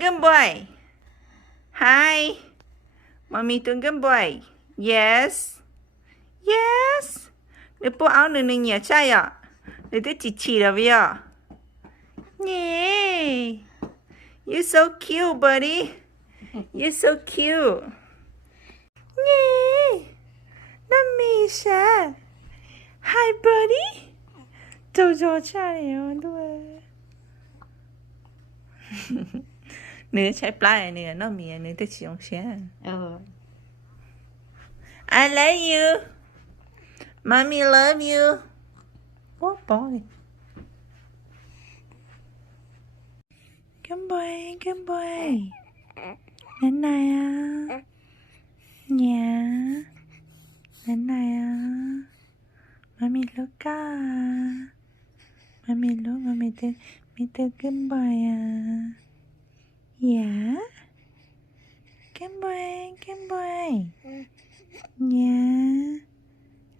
good boy. Hi. Mommy tuần good boy. Yes. Yes. Để bộ áo nữa nhỉ trai à? Để tôi chỉ là vì à? Yeah. You're so cute, buddy. You're so cute. Yeah. Namisha. Hi, buddy. Jojo trai à? Nửa trái playa nửa nó mía nửa tới chiều xe. I love you. Mommy love you. Oh boy. Good boy, good boy. Đến này à. Nhà. Đến này à. Mommy look à. Mommy look, mommy tell good boy à. Yeah. Good boy, good boy. Yeah.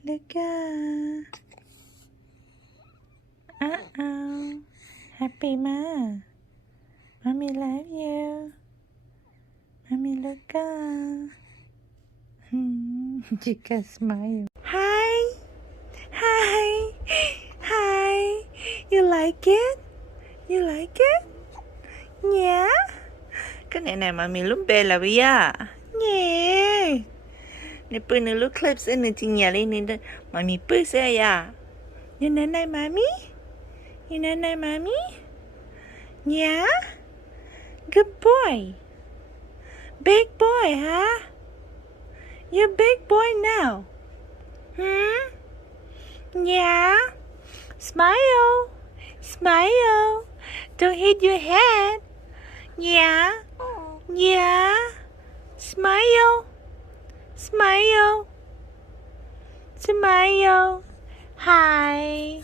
Look out. Uh-oh. Happy ma. Mommy love you. Mommy look out. She can smile. Hi. Hi. Hi. You like it? You like it? Yeah. Cái này mà mình lúc bé là bây giờ. Yeah. Nè bữa nữa lúc clips ở nơi nhà lên nên mà mình bữa sẽ ya. You know này mommy? You know này mommy? Yeah. Good boy. Big boy, huh? You're a big boy now. Yeah. Smile. Smile. Don't hit your head. Yeah. Yeah. Smile. Smile. Smile. Hi.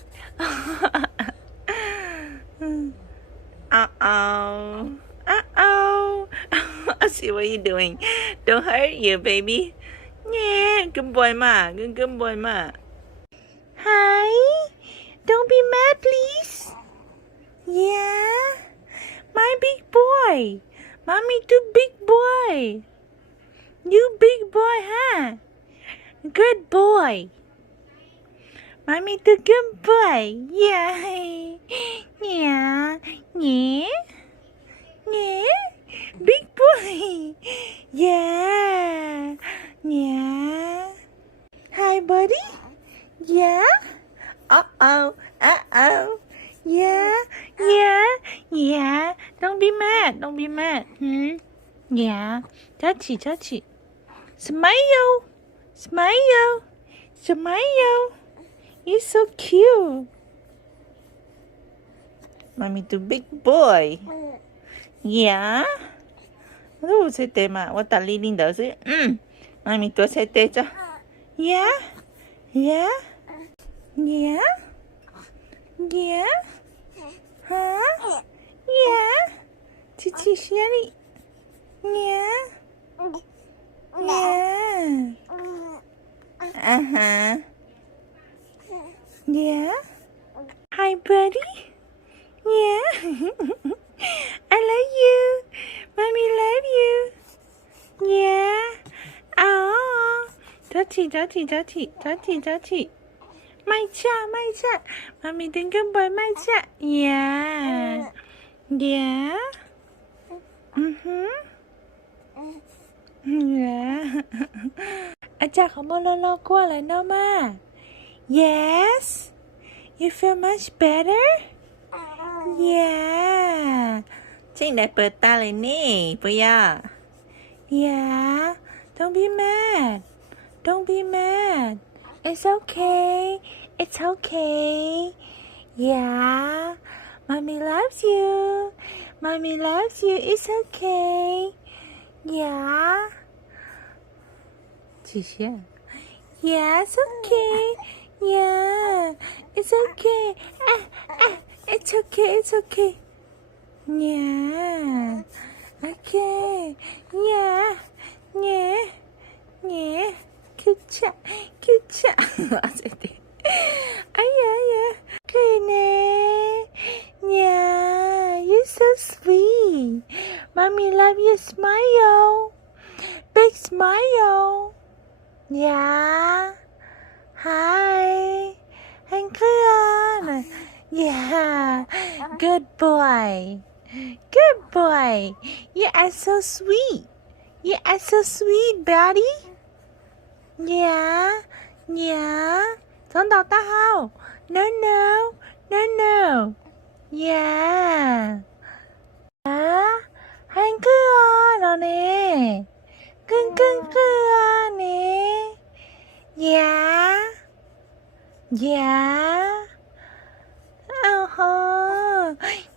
Uh-oh. Uh-oh. I see what you're doing. Don't hurt you, baby. Yeah, good boy, ma. Good boy, ma. Hi. Don't be mad, please. Yeah. My big boy. Mommy too big boy. You big boy, huh? Good boy. Mommy too good boy. Yeah. Yeah. Yeah. Yeah. Big boy. Yeah. Yeah. Hi, buddy. Yeah. Uh-oh. Uh-oh. Yeah. Yeah. Yeah. Don't be mad. Don't be mad. Yeah. Touchy. Smile. Smile. Smile. You're so cute. Mommy too big boy. Yeah. Đâu sẽ tê mà, tôi ta lý linh đầu sẽ. Mommy tôi sẽ tê cho. Yeah. Yeah. Yeah. Yeah. Huh? Yeah. Chị xe đi. Yeah. Yeah. Uh-huh. Yeah. Hi, buddy. Yeah. I love you. Mommy love you. Yeah. Oh. Touchy. My cha. Mommy think about my cha. Yeah. Yeah. Yeah. Cha không có lo qua lại đâu mà. Yes. You feel much better? Yeah. Chính đã ปิดตาเลยนี่ปุยา Yeah. Don't be mad. Don't be mad. It's okay. It's okay. Yeah. Mommy loves you. Mommy loves you. It's okay. Yeah. Yeah, it's okay. Yeah. It's okay. It's okay. It's okay. Yeah. Okay. Yeah. Cute chat. Good. Yeah. You're so sweet. Mommy love you. Smile. Big smile. Yeah. Hi. Hanker. Yeah. Good boy. Good boy. You are so sweet. You are so sweet, buddy. Yeah. Yeah. Don't đọc tao không? No, no. No, no. Yeah. Hanker rồi nè. Cưng nè. Dạ. Dạ.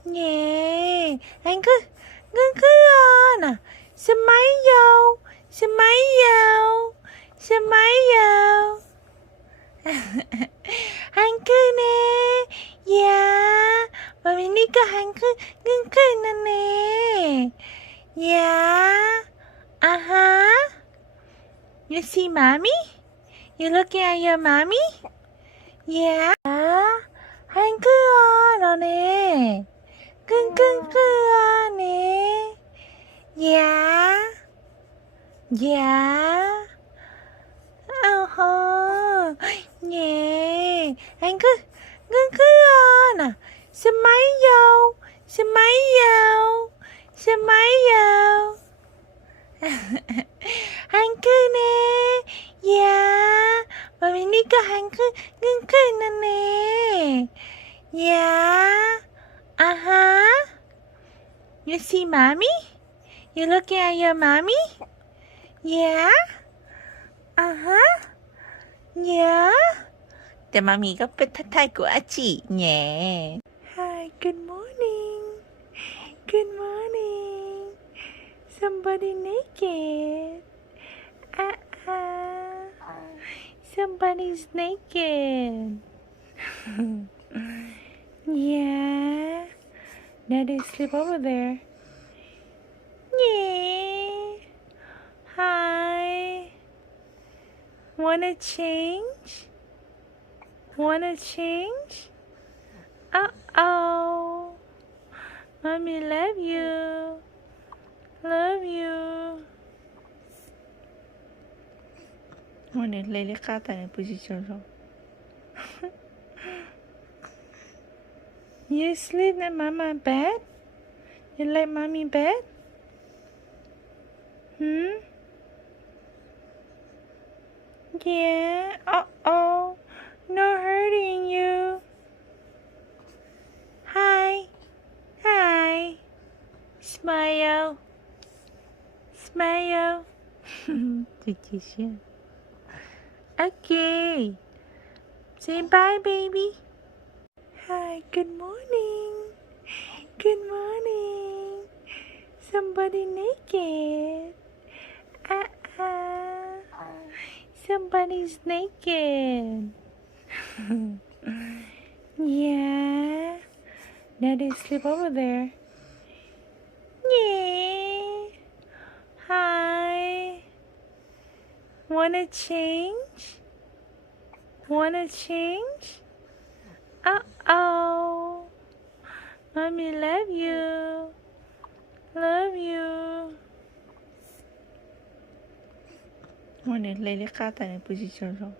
Nhẹ. Anh cứ nè. Smile. Smile. Smile. Anh cứ nè. Dạ. Và mình đi có anh cứ nè nè. Yeah. Uh-huh. You see mommy? You looking at your mommy? Yeah. Anh cứ rồi nè. Cưng nè. Yeah. Yeah. Nhẹ. Anh cứ nè. Smile. Smile. Smile. Anh cứ nè. Yeah. Và mình đi có anh cứ nè nè. Yeah. Uh-huh. You see mommy? You looking at your mommy? Yeah. Uh-huh. Yeah.แต่มามีก็เป็นทักทายกูอาจิแหน่ Hi, good morning. Good morning. Somebody naked. Somebody's naked. Yeah. Daddy sleep over there. Yeah. Hi. Wanna change? Wanna change? Uh-oh. Mommy love you. Love you. Morning, Lily kata ng position so. You sleep in mama bed? You like mommy bed? Yeah. Uh-oh. No hurting you. Hi. Hi. Smile. Smile. Okay. Say bye, baby. Hi, good morning. Good morning. Somebody naked. Somebody's naked. Yeah. Daddy sleep over there. Yeah. Hi. Wanna change? Wanna change? Uh-oh. Mommy love you. Love you. Morning, Lily kata ng position so.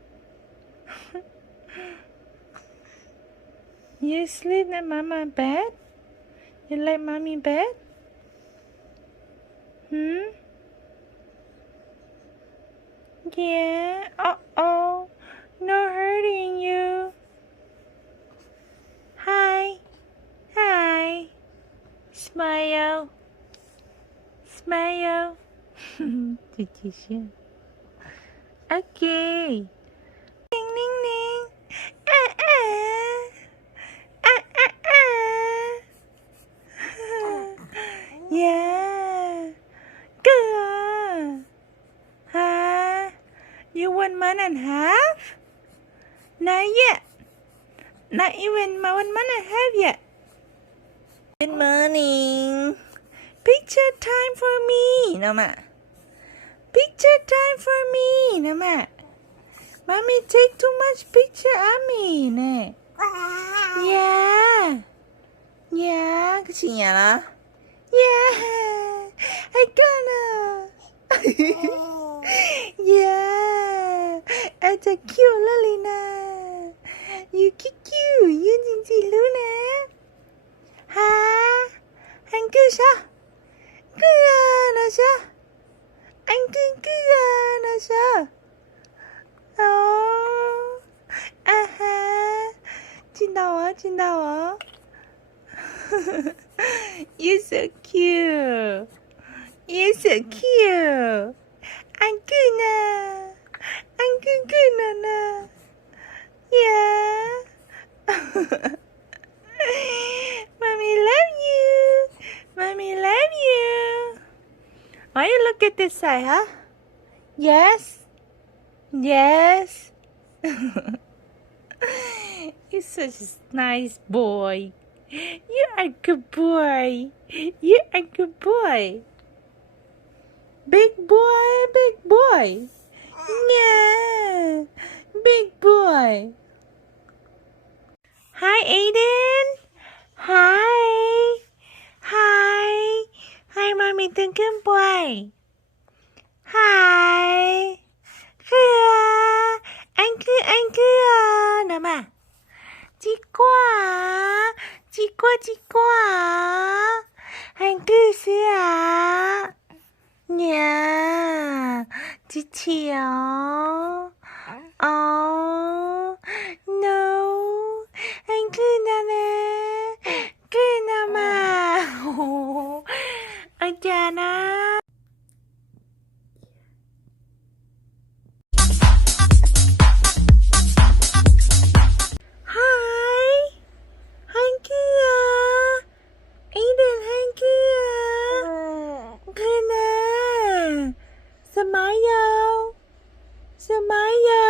You sleep in mama bed? You like mommy bed? Yeah. Uh-oh. No hurting you. Hi. Hi. Smile. Smile. Okay. Ding, ding, ding. Yeah. Good. You 1 month and a half? Not yet. Not even 1 month and a half yet. Good morning. Picture time for me, Nama. Picture time for me, Nama. Mommy take too much picture of me, nè. Yeah. Yeah, cái gì nhỉ đó? Yeah. Yeah,อาจจะคิวแล้วลีนะยูคิวยูจริงๆรู้นะฮะฮังกูชะเกลือนะชะอังกูเกลือนะชะอ๋ออ่าฮะ知道啊知道啊You're so cute. You're so cute. I'm good now. I'm good now. Yeah. Mommy love you. Mommy love you. Why you look at this side, huh? Yes. Yes. You're such a nice boy. You're a good boy. You're a good boy. Big boy. Yeah. Big boy. Hi, Aiden. Hi. Hi. Hi, Mommy thinking boy. Hi. Kưa. Anh cưa. Nào mà. Chị qua. Anh cưa xưa à. Nhà. Chị chiều. Oh. No. Anh cưa nào nè. Cưa nào mà. Ôi cha nó. Smile.